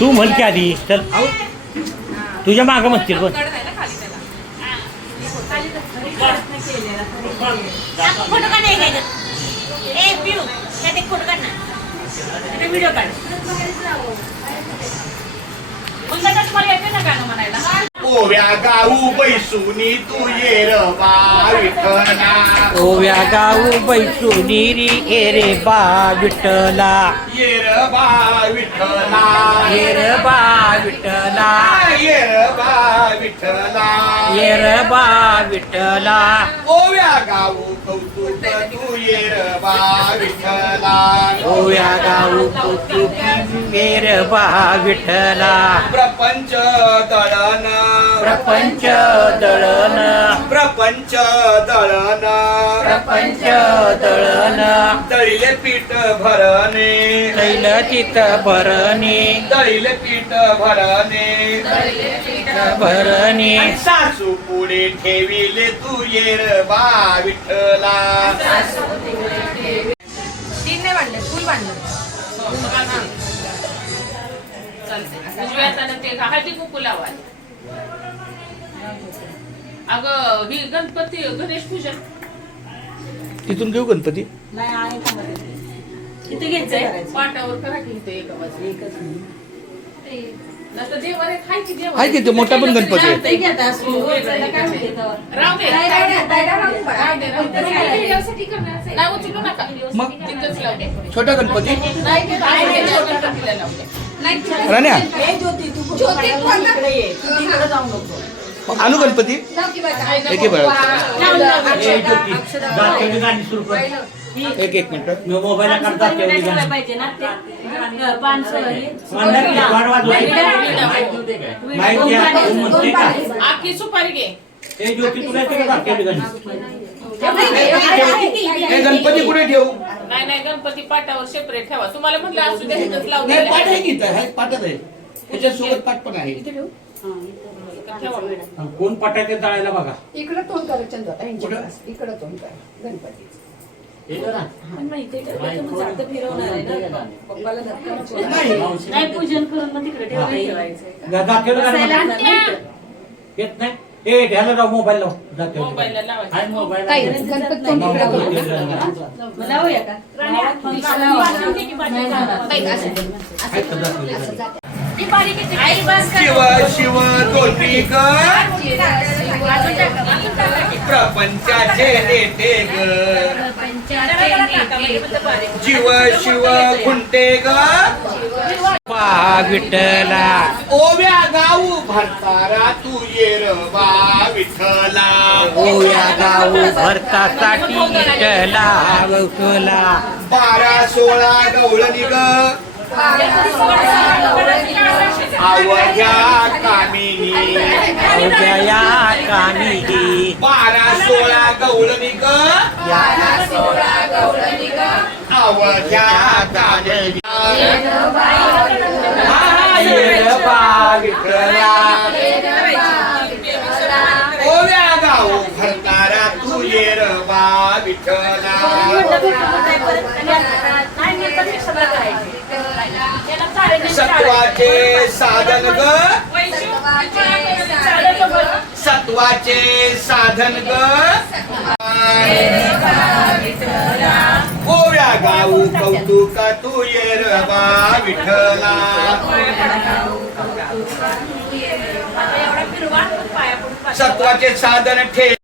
तू म्हण की आधी चल तुझ्या मागं म्हणतील पण व्हिडिओ काढ ओव्या गाऊ बैसुनी तू ये र बा विठ्ठला ओव्या गाऊ बैसुनी रे रे बा विठ्ठला ये र बा विठ्ठला ये रे बा विठ्ठला ये र बा विठ्ठला ये रे बा विठ्ठला ओव्या गाऊ कौतुक तू ये र बा विठ्ठला ओव्या गाऊ कौतुक ये रे बा विठ्ठला प्रपंच दळण प्रपंच दळण प्रपंच दळण प्रपंच दळण दळीले पीठ भरणे तैल चित भरणे दळीले पीठ भरणे भरणे सासू पुढे ठेविले तू ये र बा विठ्ठला तीन नाही बांधले फुल बांधलं ते हळदी कुंकू लावाय अगं ही गणपती गणेश पूजन तिथून घेऊ गणपती इथे घ्यायचंय पाटावर करा की इथे एका बाजूला हाय की तो मोठा पण गणपती आहे मग छोटा गणपती राण्या आणू गणपती एक एक मिनिट मोबाईल आखी सुपारी घे गणपती कुठे ठेवू नाही नाही गणपती पाटावर सेपरेट ठेवा तुम्हाला म्हटलं असू दे इथंच लावून नाही पाठ आहे की पाठच आहे त्याच्यासोबत पाठ पण आहे ठेवा कोण पटाके तळायला बघा इकडं तोंड करायचं इकडं तोंड कर गणपती नाही पूजन करून मग तिकडे येत नाही ए घ्यायला राव मोबाईल लाव मोबाईलला लावायचं ताई, गणपती तोंड इकडं करू. लावूया का शिव शिव दोन्ही ग प्रपंचाचे नेते ग जीव शिव खुंटे ग बा विठ्ठला ओव्या गाऊ भरतारा तू ये र बा विठ्ठला ओव्या गाऊ भरतासाठी विठ्ठला विठ्ठला 12-16 गवळणी ग आवघ्या कामिनी अवघ्या कामिनी 12-16 गवळणी ग आवघ्या कामिनी विठ्ठला ओव्या गाऊ भरतारा तू ये र बा विठ्ठला सत्वाचे साधन ग सत्वाचे साधन ग ओव्या गाऊ कौतुक तू ये र बा विठ्ठला सत्वाचे साधन ठे